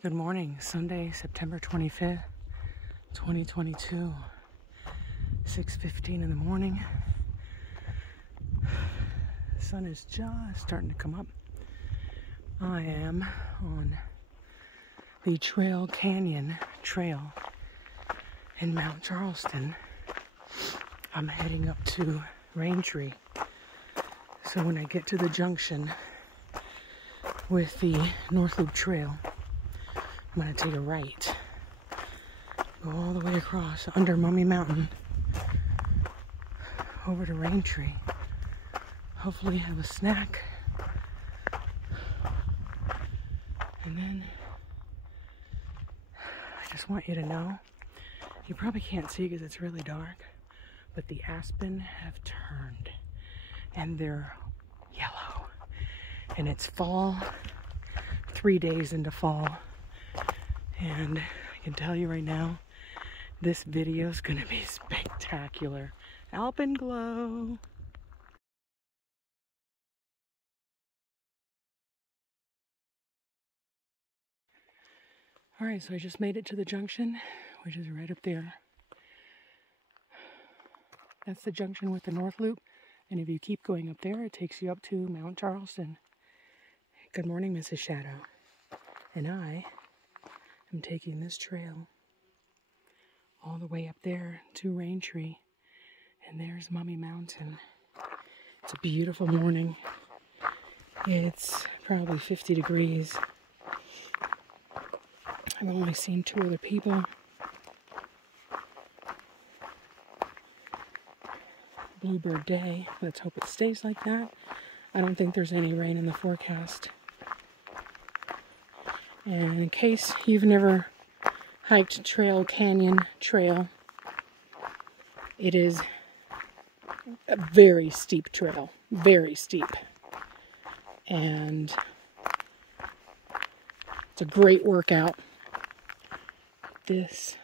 Good morning, Sunday, September 25th, 2022, 6:15 in the morning. The sun is just starting to come up. I am on the Trail Canyon Trail in Mount Charleston. I'm heading up to Raintree. So when I get to the junction with the North Loop Trail, I'm going to take a right, go all the way across under Mummy Mountain, over to Raintree, hopefully have a snack, and then I just want you to know, you probably can't see because it's really dark, but the aspen have turned, and they're yellow, and it's fall, 3 days into fall. And I can tell you right now, this video is going to be spectacular. Alpenglow. Alright, so I just made it to the junction, which is right up there. That's the junction with the North Loop. And if you keep going up there, it takes you up to Mount Charleston. Good morning, Mrs. Shadow. And I am taking this trail all the way up there to Raintree, and there's Mummy Mountain. It's a beautiful morning. It's probably 50 degrees. I've only seen 2 other people. Bluebird day. Let's hope it stays like that. I don't think there's any rain in the forecast. And in case you've never hiked Trail Canyon Trail, it is a very steep trail, very steep, and it's a great workout. This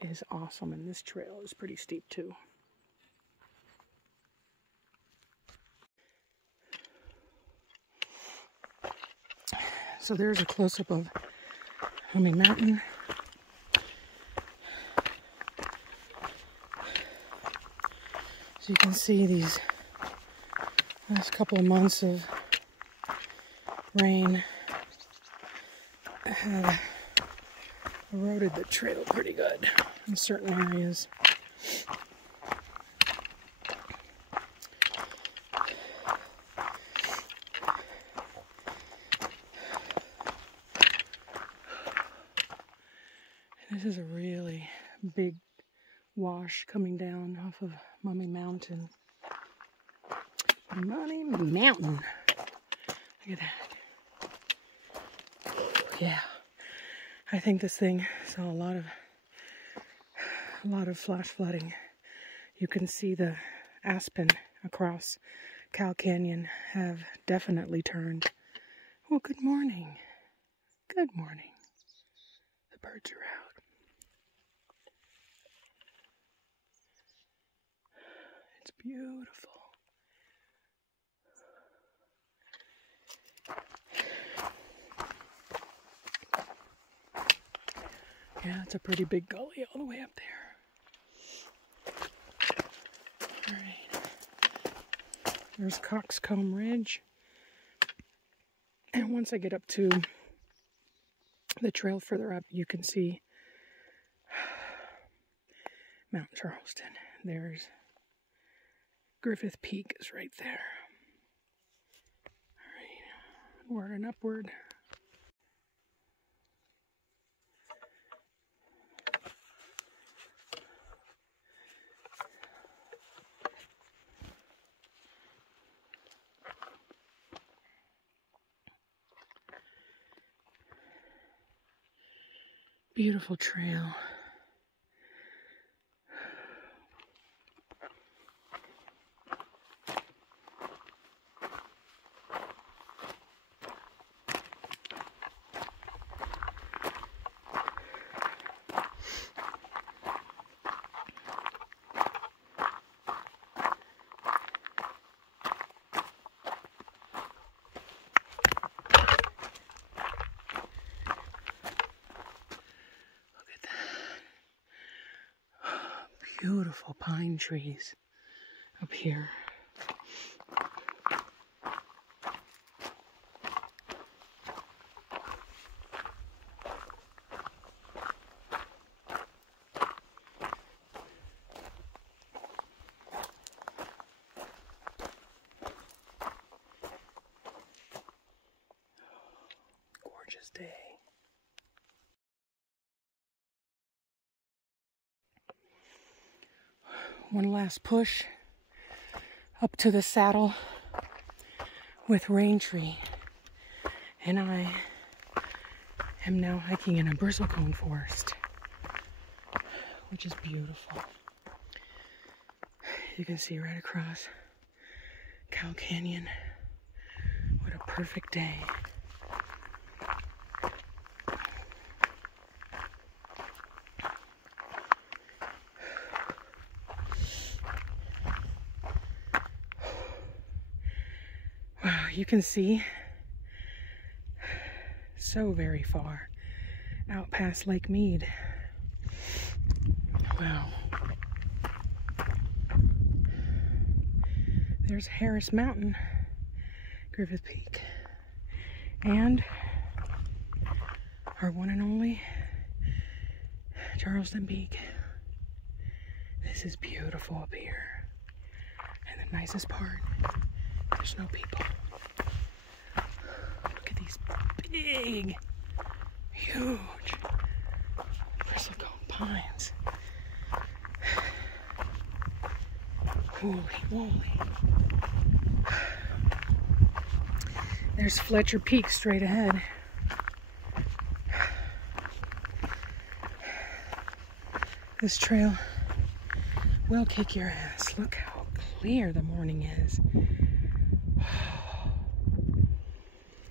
is awesome, and this trail is pretty steep too. So there's a close-up of Mummy Mountain. So you can see these last couple of months of rain have eroded the trail pretty good in certain areas. This is a really big wash coming down off of Mummy Mountain. Mummy Mountain. Look at that. Yeah. I think this thing saw a lot of flash flooding. You can see the aspen across Cal Canyon have definitely turned. Well, good morning. Good morning. The birds are out. It's beautiful. Yeah, it's a pretty big gully all the way up there. Alright. There's Coxcomb Ridge. And once I get up to the trail further up, you can see Mount Charleston. There's Griffith Peak is right there. Alright, onward and upward. Beautiful trail. beautiful pine trees up here. Gorgeous day. One last push up to the saddle with Raintree, and I am now hiking in a bristlecone forest, which is beautiful. You can see right across Cow Canyon. What a perfect day. Wow, you can see so very far out past Lake Mead. Wow. There's Harris Mountain, Griffith Peak, and our one and only Charleston Peak. This is beautiful up here. And the nicest part, there's no people. Look at these big, huge bristlecone pines. Holy moly. There's Fletcher Peak straight ahead. This trail will kick your ass. Look how clear the morning is.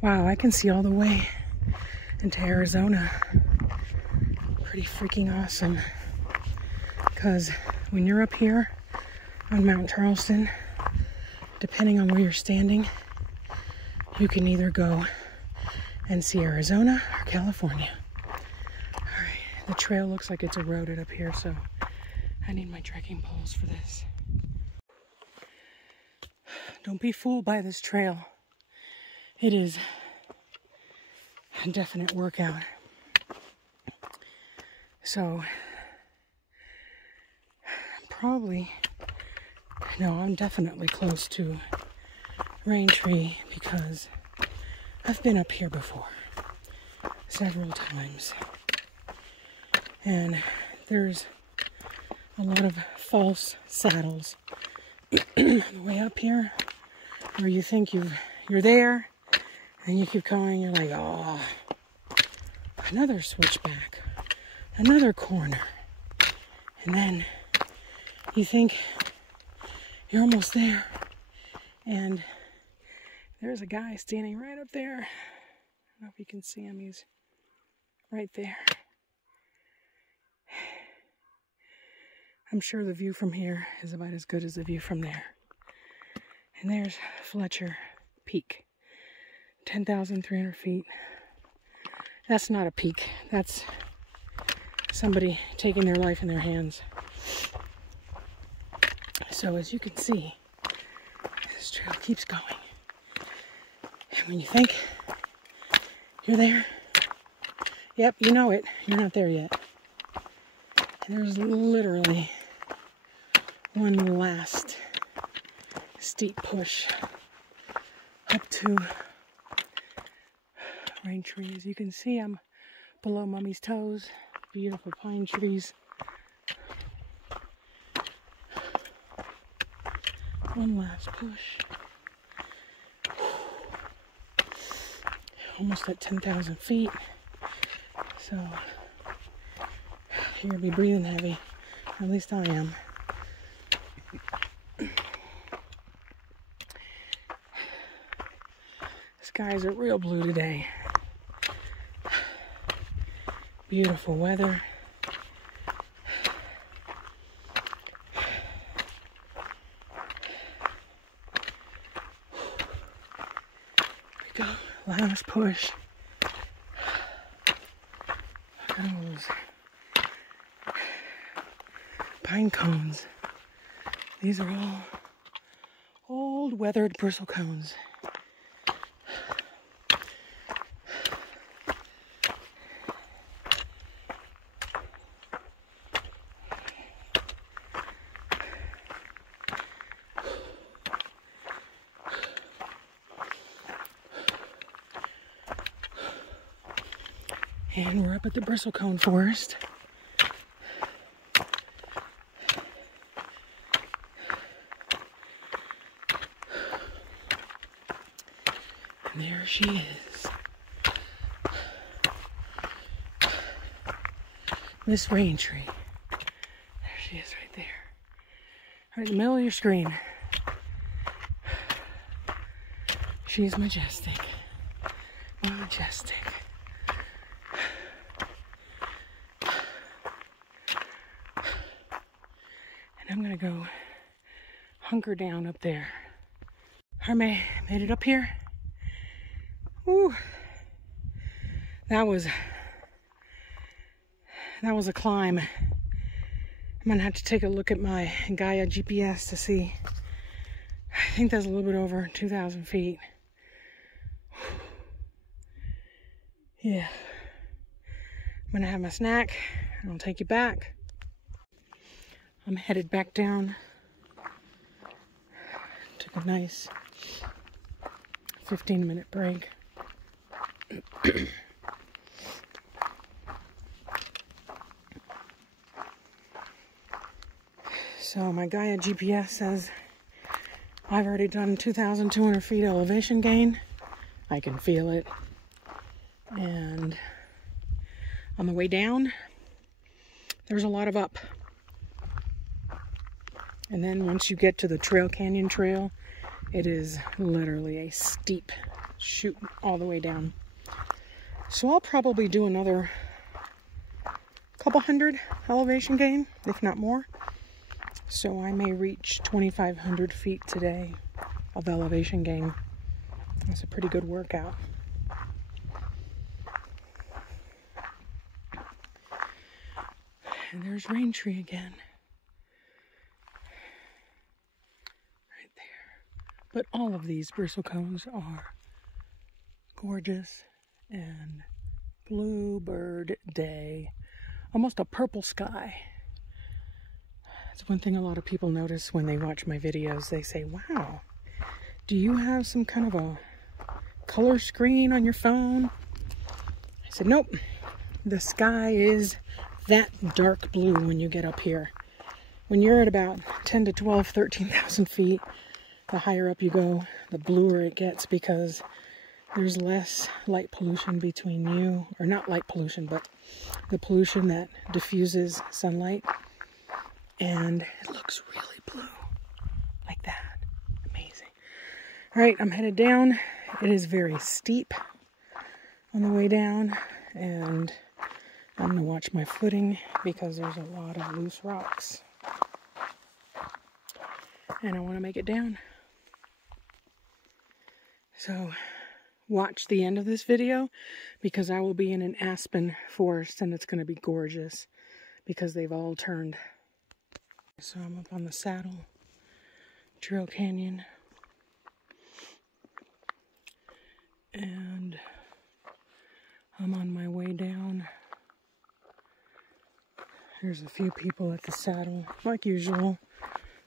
Wow, I can see all the way into Arizona. Pretty freaking awesome. Because when you're up here on Mount Charleston, depending on where you're standing, you can either go and see Arizona or California. Alright, the trail looks like it's eroded up here, so I need my trekking poles for this. Don't be fooled by this trail. It is a definite workout. So, I'm definitely close to Raintree because I've been up here before several times. And there's a lot of false saddles on the way up here where you think you're there and you keep going, you're like, oh, another switchback, another corner. And then you think you're almost there, and there's a guy standing right up there. I don't know if you can see him. He's right there. I'm sure the view from here is about as good as the view from there. And there's Fletcher Peak, 10,300 feet. That's not a peak. That's somebody taking their life in their hands. So as you can see, this trail keeps going. And when you think you're there, yep, you know it, you're not there yet. And there's literally one last steep push up to Raintree. As you can see, I'm below Mummy's toes. Beautiful pine trees. One last push. Almost at 10,000 feet. So you're gonna be breathing heavy. At least I am. Skies are real blue today. Beautiful weather. Go, last push. Look at all those pine cones. These are all old weathered bristle cones. And we're up at the bristlecone forest. And there she is. Miss Raintree. There she is right there. Right in the middle of your screen. She's majestic. Majestic. I'm gonna go hunker down up there. I made it up here. Ooh, that was a climb. I'm gonna have to take a look at my Gaia GPS to see. I think that's a little bit over 2,000 feet. Yeah. I'm gonna have my snack and I'll take you back. I'm headed back down. Took a nice 15-minute break. So my Gaia GPS says I've already done 2,200 feet elevation gain. I can feel it. And on the way down, there's a lot of up. And then once you get to the Trail Canyon Trail, it is literally a steep shoot all the way down. So I'll probably do another couple hundred elevation gain, if not more. So I may reach 2,500 feet today of elevation gain. That's a pretty good workout. And there's Raintree again. But all of these bristlecones are gorgeous and bluebird day. Almost a purple sky. That's one thing a lot of people notice when they watch my videos. They say, wow, do you have some kind of a color screen on your phone? I said, nope. The sky is that dark blue when you get up here. When you're at about 10 to 12, 13,000 feet, the higher up you go, the bluer it gets because there's less light pollution between you, or not light pollution, but the pollution that diffuses sunlight. And it looks really blue, like that. Amazing. All right, I'm headed down. It is very steep on the way down, and I'm gonna watch my footing because there's a lot of loose rocks. And I wanna make it down. So watch the end of this video because I will be in an aspen forest and it's going to be gorgeous because they've all turned. So I'm up on the saddle, Trail Canyon, and I'm on my way down. There's a few people at the saddle, like usual.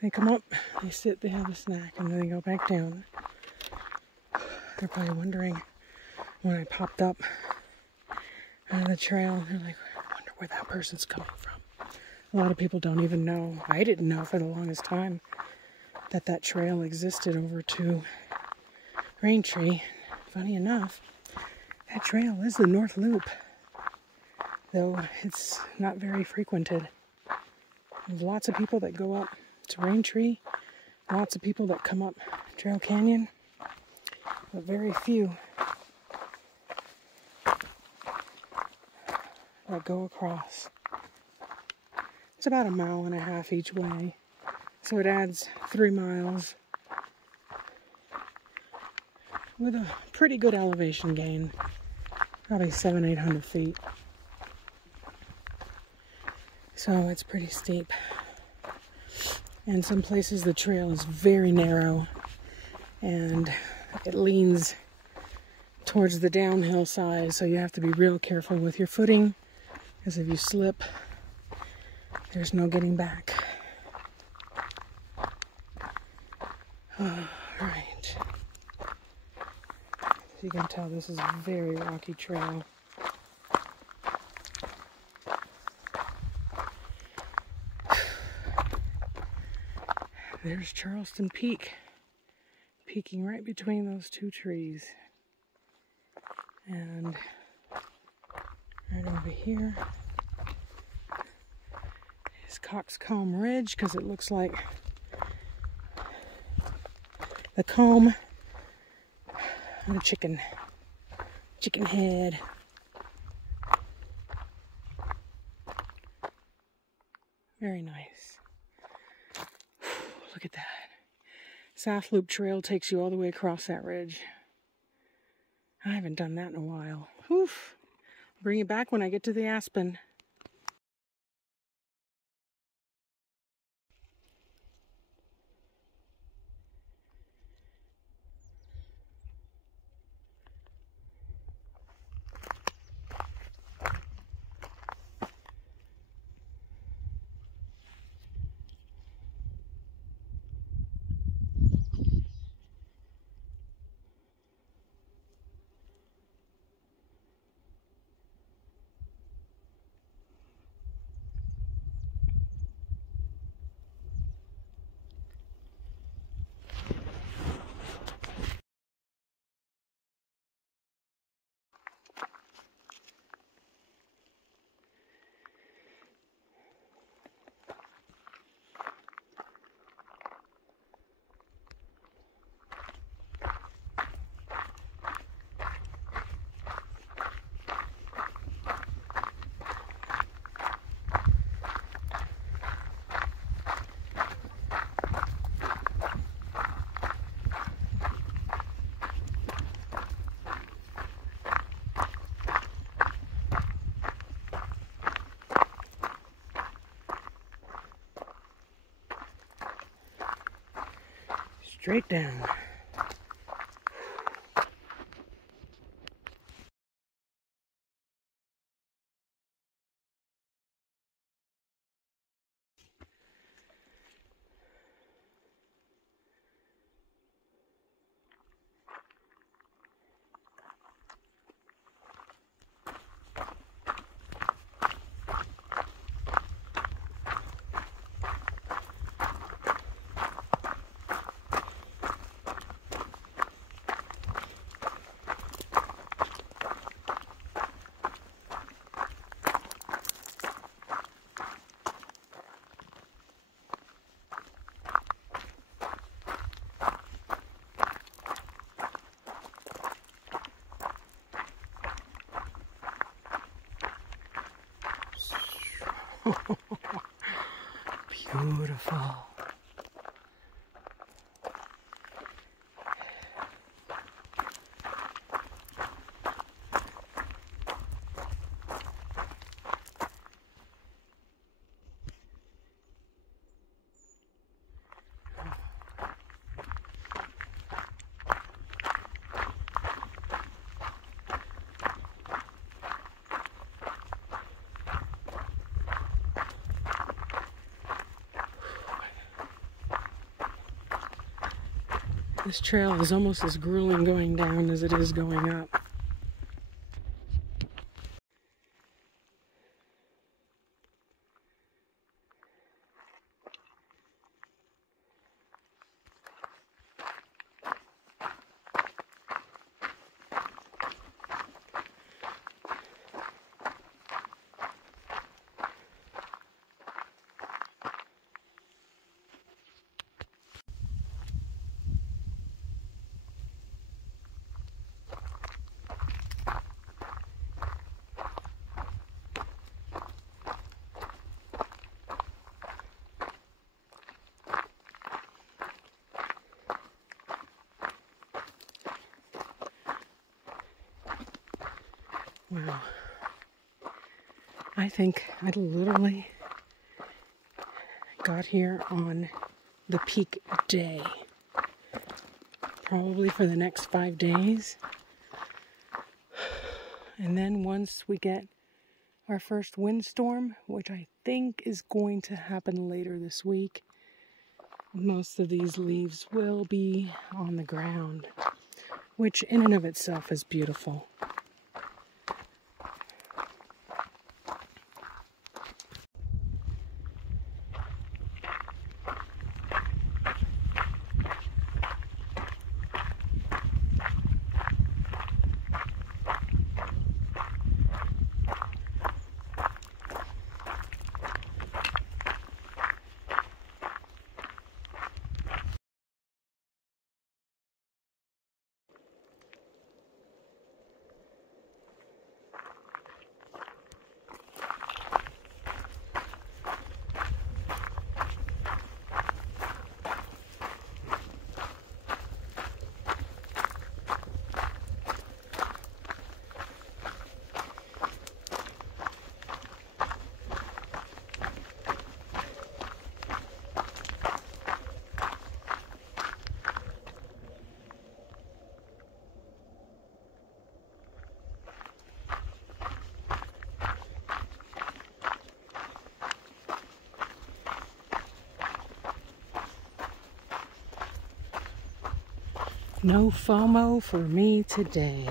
They come up, they sit, they have a snack, and then they go back down. They're probably wondering when I popped up out of the trail. They're like, I wonder where that person's coming from. A lot of people don't even know. I didn't know for the longest time that that trail existed over to Raintree. Funny enough, that trail is the North Loop, though it's not very frequented. There's lots of people that go up to Raintree, lots of people that come up Trail Canyon. But very few that go across. It's about 1.5 miles each way, so it adds 3 miles with a pretty good elevation gain, probably 700-800 feet. So it's pretty steep. And some places the trail is very narrow and it leans towards the downhill side, so you have to be real careful with your footing, because if you slip, there's no getting back. All right. As you can tell, this is a very rocky trail. There's Charleston Peak, peeking right between those two trees. And right over here is Coxcomb Ridge, because it looks like the comb on a chicken head. Very nice. Look at that. South Loop Trail takes you all the way across that ridge. I haven't done that in a while. Oof. Bring it back when I get to the Aspen. Straight down. Beautiful. This trail is almost as grueling going down as it is going up. Wow. I think I literally got here on the peak day. Probably for the next 5 days. And then once we get our first windstorm, which I think is going to happen later this week, most of these leaves will be on the ground, which in and of itself is beautiful. No FOMO for me today.